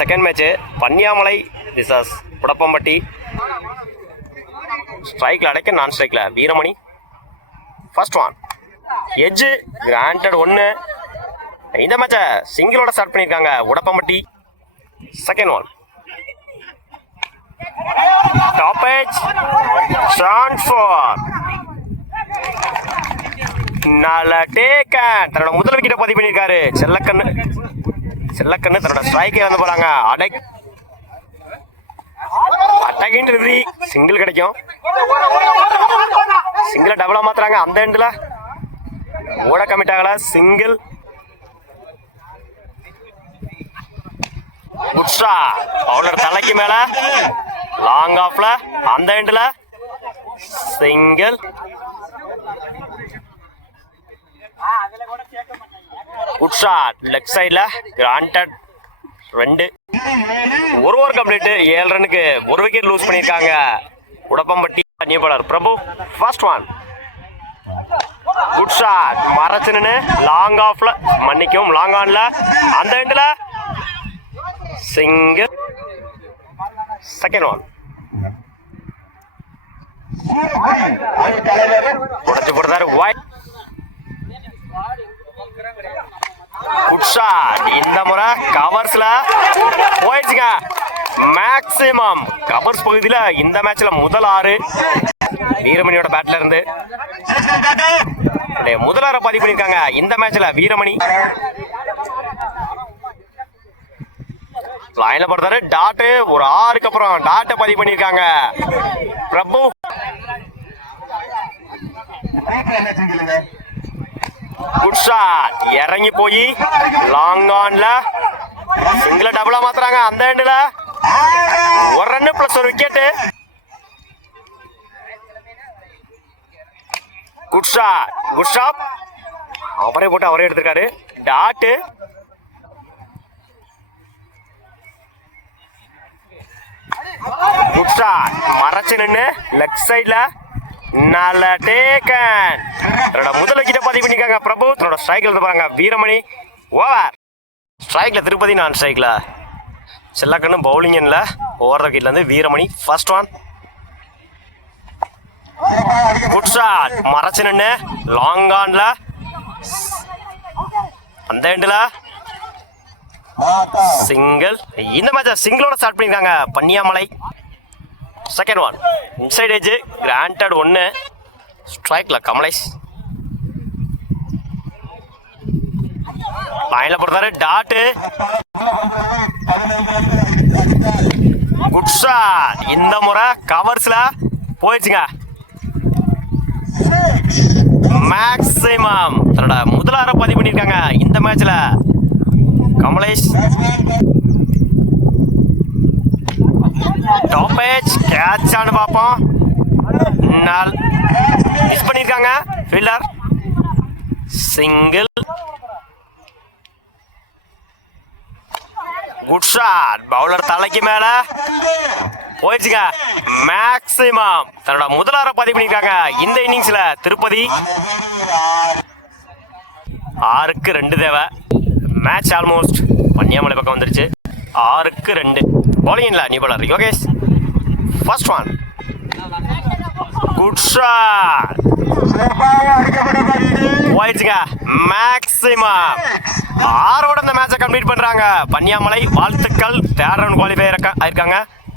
Second match Panniyamalai versus Kudappampatti. ஸ்ட்ரைக்கில் அடைக்க நான் ஸ்ட்ரைக்கில் Veeramani. First one edge granted 1. இந்த மேட்சை சிங்கிளோட ஸ்டார்ட் பண்ணியிருக்காங்க Udappampatti. Second one top edge transfer நல்ல டேக்கன். தன்னோட முதல் விக்கெட்டை பதிவு பண்ணியிருக்காரு செல்லக்கண்ணு தன்னோட ஸ்ட்ரைக்கே வந்து போறாங்க. அட்டகின் டெலிவரி சிங்கிள் கிடைக்கும். சிங்கிளை டபுளா மாத்துறாங்க. அந்த எண்டில் ஓட கமிட் ஆகல. சிங்கிள் குட்ஸா பவுலர் தலைக்கு மேல லாங் ஆஃப்ல அந்த எண்டில் சிங்கிள். குட் ஷாட் லெக் சைட்ல கிராண்டட் 2. ஒரு ஓவர் கம்ப்ளீட். 7 ரன்னுக்கு ஒரு விக்கெட் லூஸ் பண்ணியிருக்காங்க Udappampatti. New bowler Prabhu. First one good shot மறைச்சுன்னு லாங் ஆஃப்ல மன்னிக்கும் லாங் ஆன்ல அந்த எண்டில் சிங்கிள். செகண்ட் ஒன் உடச்சு போடுறாரு ஒயிட். குட் ஷாட் இந்த முறை கவர்ஸ்ல போயிடுச்சுங்க. மேக்சிமம் கவர்ஸ் பகுதியில் இந்த மேட்ச்ல முதல் 6 வீரமணியோட பேட்ல இருந்து முதல் 6 பதிவு பண்ணிருக்காங்க இந்த மேட்ச்ல வீரமணி. லைன்ல போடுறாரு டாட்டு. ஒரு 6க்கு அப்புறம் டாட்டை பதிவு பண்ணிருக்காங்க பிரபு. குட் ஷாட் இறங்கி போய் லாங் ஆன்ல சிங்கிள டபுளா மாத்துறாங்க. அந்த எண்டுல ஒரு ரன் பிளஸ் ஒரு விக்கெட். குட் ஷாட் அவரே போட்டு அவரே எடுத்திருக்காரு. டாட்டு குட் ஷாட் மறைச்சு நின்று லெக் சைட்ல நல்ல டேக்கன். தன்னோட முதல் விக்கெட்டை பதிவு பண்ணிருக்காங்க பிரபு. தன்னோட ஸ்ட்ரைக்ல இருந்து போறாங்க வீரமணி. ஓவர் ஸ்ட்ரைக்ல திருப்பதி நான் ஸ்ட்ரைக்ல செல்லக்கண்ணு பவுலிங் எண்ணில் ஓவர் விக்கெட்ல இருந்து Veeramani. First one good shot மறைச்சு நின்று லாங் ஆன்ல அந்த எண்டில் சிங்கிள். இந்த மேட்சை சிங்கிளோட ஸ்டார்ட் பண்ணிருக்காங்க Panniyamalai. Second one inside edge granted 1. ஸ்ட்ரைக்ல கமலேஷ் லைன்ல போடுறாரு டாட்டு. குட் ஷாட் இந்த முறை கவர்ஸ்ல போயிடுச்சுங்க. மேக்சிமம் தன்னோட முதல் 6 பதிவு பண்ணிருக்காங்க இந்த மேட்ச்ல கமலேஷ். டாப் எட்ஜ் கேட்ச் ஆனு பார்ப்போம். மிஸ் பண்ணிருக்காங்க fielder. Single. Good shot bowler தலைக்கு மேல போயிடுச்சுங்க. மேக்சிமம் தன்னோட முதல் 6 பதிவு பண்ணிருக்காங்க இந்த இன்னிங்ஸ்ல திருப்பதி. 6க்கு 2 தேவை. மேட்ச் ஆல்மோஸ்ட் பன்னியாமலை பக்கம் வந்துருச்சு. 6க்கு 2 பவுலிங்ல new bowler Yogesh. First one good shot போயிடுச்சுங்க. மேக்சிமம் 6ஓட இந்த மேட்சை கம்ப்ளீட் பண்றாங்க பன்னியாமலை. வாழ்த்துக்கள். 3rd ரவுண்ட் குவாலிஃபை ஆயிருக்காங்க.